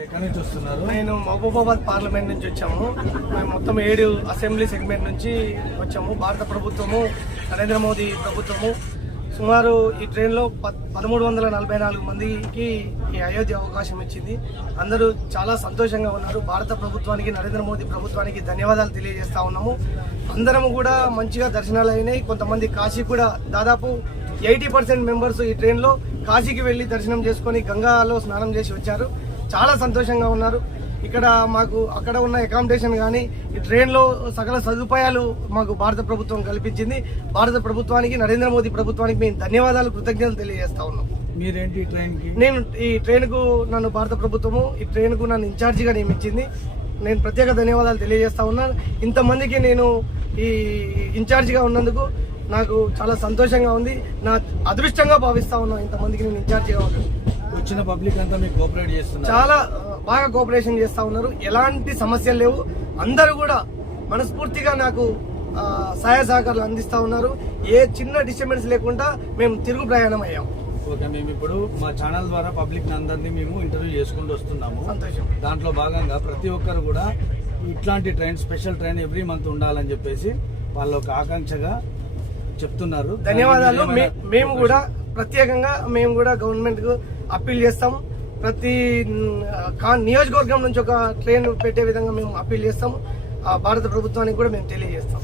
నేను మహబూబాబాద్ పార్లమెంట్ నుంచి వచ్చాము. మేము మొత్తం 7 అసెంబ్లీ సెగ్మెంట్ నుంచి వచ్చాము. భారత ప్రభుత్వము, నరేంద్ర మోదీ ప్రభుత్వము సుమారు ఈ ట్రైన్లో 1344 మందికి ఈ అయోధ్య అవకాశం ఇచ్చింది. అందరూ చాలా సంతోషంగా ఉన్నారు. భారత ప్రభుత్వానికి, నరేంద్ర మోదీ ప్రభుత్వానికి ధన్యవాదాలు తెలియజేస్తా ఉన్నాము. అందరము కూడా మంచిగా దర్శనాలు అయినాయి. కొంతమంది కాశీ కూడా దాదాపు 80% మెంబర్స్ ఈ ట్రైన్లో కాశీకి వెళ్లి దర్శనం చేసుకొని గంగాలో స్నానం చేసి వచ్చారు. చాలా సంతోషంగా ఉన్నారు. ఇక్కడ మాకు అక్కడ ఉన్న అకామిడేషన్ కానీ ఈ ట్రైన్లో సకల సదుపాయాలు మాకు భారత ప్రభుత్వం కల్పించింది. భారత ప్రభుత్వానికి, నరేంద్ర మోదీ ప్రభుత్వానికి మేము ధన్యవాదాలు, కృతజ్ఞతలు తెలియజేస్తా ఉన్నాం. మీరేంటి ట్రైన్కి? నేను ఈ ట్రైన్కు నన్ను భారత ప్రభుత్వము ఈ ట్రైన్కు నన్ను ఇన్ఛార్జిగా నియమించింది. నేను ప్రత్యేక ధన్యవాదాలు తెలియజేస్తా ఉన్నాను. ఇంతమందికి నేను ఈ ఇన్ఛార్జిగా ఉన్నందుకు నాకు చాలా సంతోషంగా ఉంది. నా అదృష్టంగా భావిస్తా ఉన్నాను ఇంతమందికి నేను ఇన్ఛార్జిగా ఉన్నాను. వచ్చిన పబ్లిక్ అంతా మీకు కోఆపరేట్ చేస్తున్నారు? చాలా బాగా కోఆపరేషన్ చేస్తా ఉన్నారు. ఎలాంటి సమస్యలు లేవు. అందరూ కూడా మనస్ఫూర్తిగా నాకు సహాయ సహకారాలు అందిస్తా ఉన్నారు. ఏ చిన్న డిస్టర్బెన్స్ లేకుండా మేము తిరుగు ప్రయాణం అయ్యాం. ఓకే, మేము ఇప్పుడు మా ఛానల్ ద్వారా పబ్లిక్ అందరినీ మేము ఇంటర్వ్యూ చేసుకుంటూ వస్తున్నాము. సంతోషం. దాంట్లో భాగంగా ప్రతి ఒక్కరు కూడా ఇట్లాంటి train, special train every month ఉండాలని చెప్పేసి వాళ్ళ ఒక ఆకాంక్షగా చెప్తున్నారు. ధన్యవాదాలు. మేము కూడా ప్రత్యేకంగా గవర్నమెంట్ కు అప్పీల్ చేస్తాం. ప్రతి నియోజకవర్గం నుంచి ఒక ట్రైన్ పెట్టే విధంగా మేము అప్పీల్ చేస్తాం. భారత ప్రభుత్వానికి కూడా మేము తెలియజేస్తాం.